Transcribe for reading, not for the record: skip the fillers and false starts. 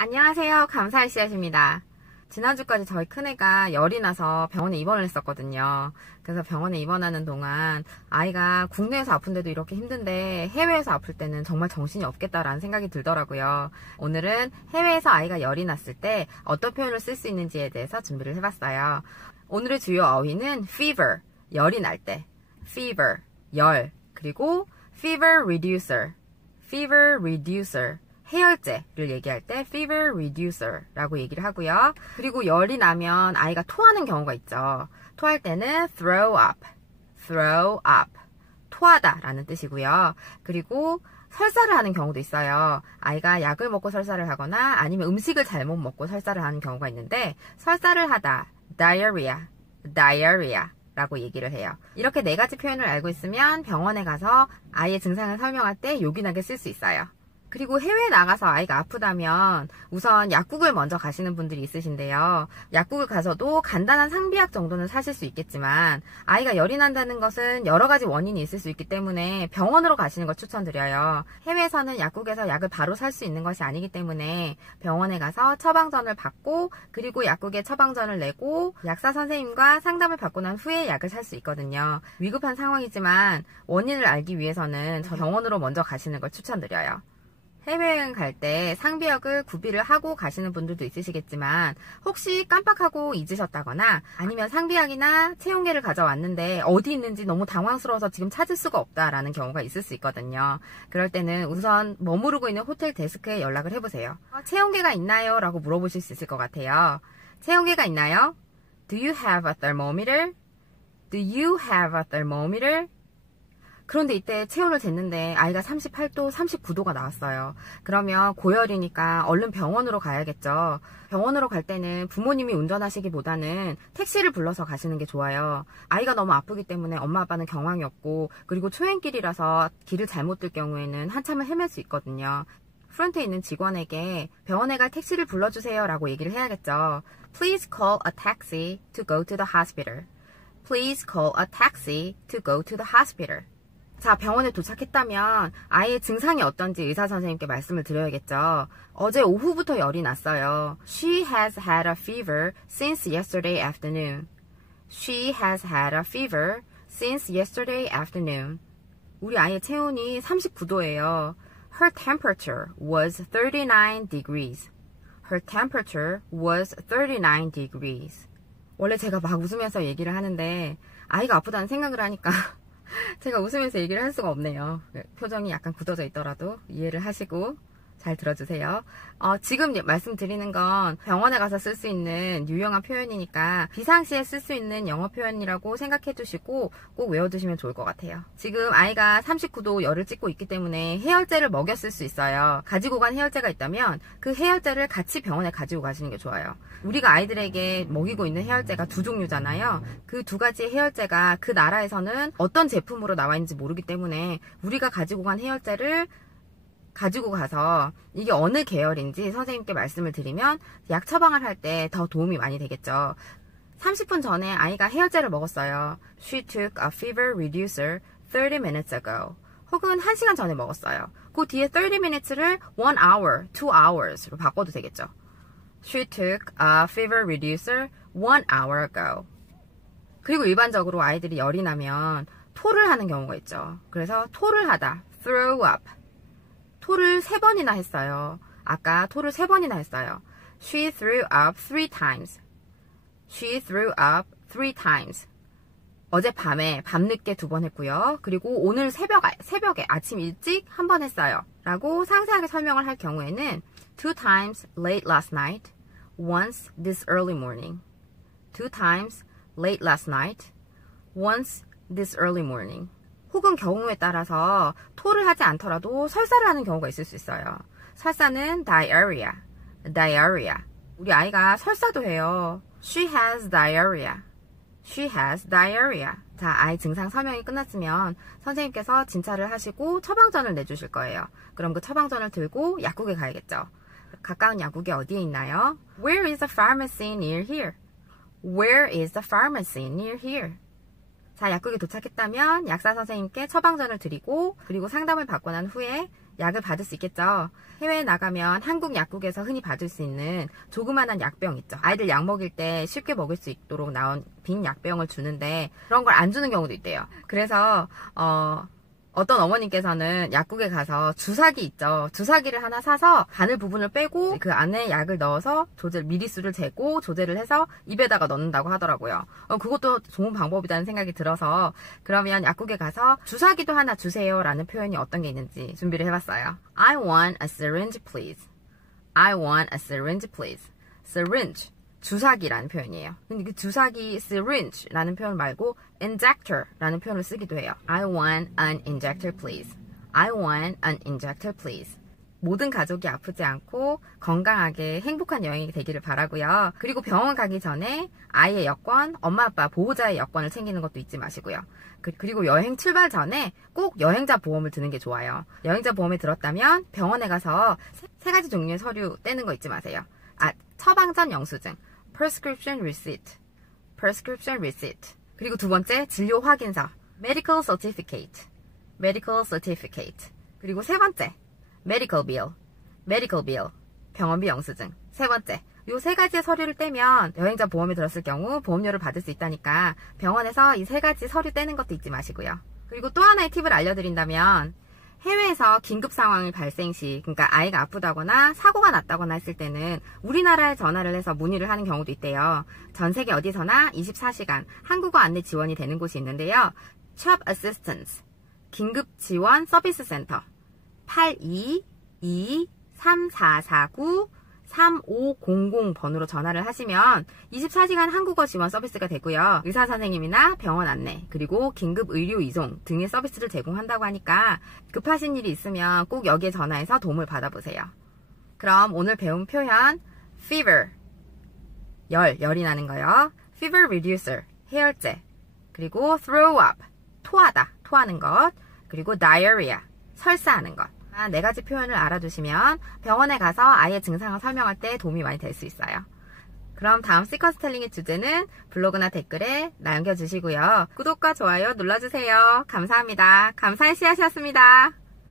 안녕하세요. 감사할 씨앗입니다. 지난주까지 저희 큰애가 열이 나서 병원에 입원을 했었거든요. 그래서 병원에 입원하는 동안 아이가 국내에서 아픈데도 이렇게 힘든데 해외에서 아플 때는 정말 정신이 없겠다라는 생각이 들더라고요. 오늘은 해외에서 아이가 열이 났을 때 어떤 표현을 쓸 수 있는지에 대해서 준비를 해봤어요. 오늘의 주요 어휘는 fever, 열이 날 때, fever, 열, 그리고 fever reducer, 해열제를 얘기할 때 fever reducer 라고 얘기를 하고요. 그리고 열이 나면 아이가 토하는 경우가 있죠. 토할 때는 throw up, 토하다 라는 뜻이고요. 그리고 설사를 하는 경우도 있어요. 아이가 약을 먹고 설사를 하거나 아니면 음식을 잘못 먹고 설사를 하는 경우가 있는데 설사를 하다, diarrhea 라고 얘기를 해요. 이렇게 네 가지 표현을 알고 있으면 병원에 가서 아이의 증상을 설명할 때 요긴하게 쓸 수 있어요. 그리고 해외에 나가서 아이가 아프다면 우선 약국을 먼저 가시는 분들이 있으신데요. 약국을 가서도 간단한 상비약 정도는 사실 수 있겠지만 아이가 열이 난다는 것은 여러 가지 원인이 있을 수 있기 때문에 병원으로 가시는 걸 추천드려요. 해외에서는 약국에서 약을 바로 살 수 있는 것이 아니기 때문에 병원에 가서 처방전을 받고 그리고 약국에 처방전을 내고 약사 선생님과 상담을 받고 난 후에 약을 살 수 있거든요. 위급한 상황이지만 원인을 알기 위해서는 병원으로 먼저 가시는 걸 추천드려요. 해외여행 갈 때 상비약을 구비를 하고 가시는 분들도 있으시겠지만 혹시 깜빡하고 잊으셨다거나 아니면 상비약이나 체온계를 가져왔는데 어디 있는지 너무 당황스러워서 지금 찾을 수가 없다라는 경우가 있을 수 있거든요. 그럴 때는 우선 머무르고 있는 호텔 데스크에 연락을 해보세요. 체온계가 있나요? 라고 물어보실 수 있을 것 같아요. 체온계가 있나요? Do you have a thermometer? 그런데 이때 체온을 쟀는데 아이가 38도, 39도가 나왔어요. 그러면 고열이니까 얼른 병원으로 가야겠죠. 병원으로 갈 때는 부모님이 운전하시기보다는 택시를 불러서 가시는 게 좋아요. 아이가 너무 아프기 때문에 엄마 아빠는 경황이 없고 그리고 초행길이라서 길을 잘못 들 경우에는 한참을 헤맬 수 있거든요. 프런트에 있는 직원에게 병원에 갈 택시를 불러주세요 라고 얘기를 해야겠죠. Please call a taxi to go to the hospital. 자, 병원에 도착했다면 아이의 증상이 어떤지 의사 선생님께 말씀을 드려야겠죠. 어제 오후부터 열이 났어요. She has had a fever since yesterday afternoon. 우리 아이의 체온이 39도예요. Her temperature was 39 degrees. 원래 제가 막 웃으면서 얘기를 하는데 아이가 아프다는 생각을 하니까 제가 웃으면서 얘기를 할 수가 없네요. 표정이 약간 굳어져 있더라도 이해를 하시고 잘 들어주세요. 지금 말씀드리는 건 병원에 가서 쓸 수 있는 유용한 표현이니까 비상시에 쓸 수 있는 영어 표현이라고 생각해 주시고 꼭 외워두시면 좋을 것 같아요. 지금 아이가 39도 열을 찍고 있기 때문에 해열제를 먹였을 수 있어요. 가지고 간 해열제가 있다면 그 해열제를 같이 병원에 가지고 가시는 게 좋아요. 우리가 아이들에게 먹이고 있는 해열제가 두 종류잖아요. 그 두 가지 해열제가 그 나라에서는 어떤 제품으로 나와 있는지 모르기 때문에 우리가 가지고 간 해열제를 가지고 가서 이게 어느 계열인지 선생님께 말씀을 드리면 약 처방을 할 때 더 도움이 많이 되겠죠. 30분 전에 아이가 해열제를 먹었어요. She took a fever reducer 30 minutes ago. 혹은 1시간 전에 먹었어요. 그 뒤에 30 minutes를 1 hour, 2 hours로 바꿔도 되겠죠. She took a fever reducer 1 hour ago. 그리고 일반적으로 아이들이 열이 나면 토를 하는 경우가 있죠. 그래서 토를 하다, throw up. 토를 3번이나 했어요. 아까 토를 3번이나 했어요. She threw up 3 times. 어젯밤에 밤늦게 2번 했고요. 그리고 오늘 새벽에 아침 일찍 1번 했어요. 라고 상세하게 설명을 할 경우에는 2 times late last night, once this early morning. 2 times late last night, once this early morning. 혹은 경우에 따라서 토를 하지 않더라도 설사를 하는 경우가 있을 수 있어요. 설사는 diarrhea. 우리 아이가 설사도 해요. She has diarrhea. 자, 아이 증상 설명이 끝났으면 선생님께서 진찰을 하시고 처방전을 내주실 거예요. 그럼 그 처방전을 들고 약국에 가야겠죠. 가까운 약국이 어디에 있나요? Where is the pharmacy near here? 자, 약국에 도착했다면 약사 선생님께 처방전을 드리고 그리고 상담을 받고 난 후에 약을 받을 수 있겠죠. 해외에 나가면 한국 약국에서 흔히 받을 수 있는 조그만한 약병 있죠. 아이들 약 먹일 때 쉽게 먹을 수 있도록 나온 빈 약병을 주는데 그런 걸 안 주는 경우도 있대요. 그래서 어떤 어머님께서는 약국에 가서 주사기 있죠. 주사기를 하나 사서 바늘 부분을 빼고 그 안에 약을 넣어서 미리수를 재고 조제를 해서 입에다가 넣는다고 하더라고요. 그것도 좋은 방법이라는 생각이 들어서 그러면 약국에 가서 주사기도 하나 주세요 라는 표현이 어떤 게 있는지 준비를 해봤어요. I want a syringe please. I want a syringe please. syringe. 주사기라는 표현이에요. 근데 그 주사기 syringe라는 표현 말고 injector라는 표현을 쓰기도 해요. I want an injector please. I want an injector please. 모든 가족이 아프지 않고 건강하게 행복한 여행이 되기를 바라고요. 그리고 병원 가기 전에 아이의 여권, 엄마 아빠 보호자의 여권을 챙기는 것도 잊지 마시고요. 그리고 여행 출발 전에 꼭 여행자 보험을 드는 게 좋아요. 여행자 보험에 들었다면 병원에 가서 세 가지 종류의 서류 떼는 거 잊지 마세요. 처방전 영수증, prescription receipt, prescription receipt. 그리고 두 번째, 진료 확인서, medical certificate, medical certificate. 그리고 세 번째, medical bill, medical bill, 병원비 영수증. 세 번째, 요 세 가지의 서류를 떼면 여행자 보험에 들었을 경우 보험료를 받을 수 있다니까 병원에서 이 세 가지 서류 떼는 것도 잊지 마시고요. 그리고 또 하나의 팁을 알려드린다면 해외에서 긴급 상황이 발생 시, 그러니까 아이가 아프다거나 사고가 났다거나 했을 때는 우리나라에 전화를 해서 문의를 하는 경우도 있대요. 전 세계 어디서나 24시간 한국어 안내 지원이 되는 곳이 있는데요. CHOP Assistance, 긴급 지원 서비스 센터 822-3449-3500번으로 전화를 하시면 24시간 한국어 지원 서비스가 되고요. 의사 선생님이나 병원 안내, 그리고 긴급 의료 이송 등의 서비스를 제공한다고 하니까 급하신 일이 있으면 꼭 여기에 전화해서 도움을 받아보세요. 그럼 오늘 배운 표현 fever, 열이 나는 거요. fever reducer, 해열제. 그리고 throw up, 토하다, 토하는 것. 그리고 diarrhea, 설사하는 것. 네 가지 표현을 알아두시면 병원에 가서 아이의 증상을 설명할 때 도움이 많이 될 수 있어요. 그럼 다음 시커스텔링의 주제는 블로그나 댓글에 남겨주시고요. 구독과 좋아요 눌러주세요. 감사합니다. 감사의 씨앗이었습니다.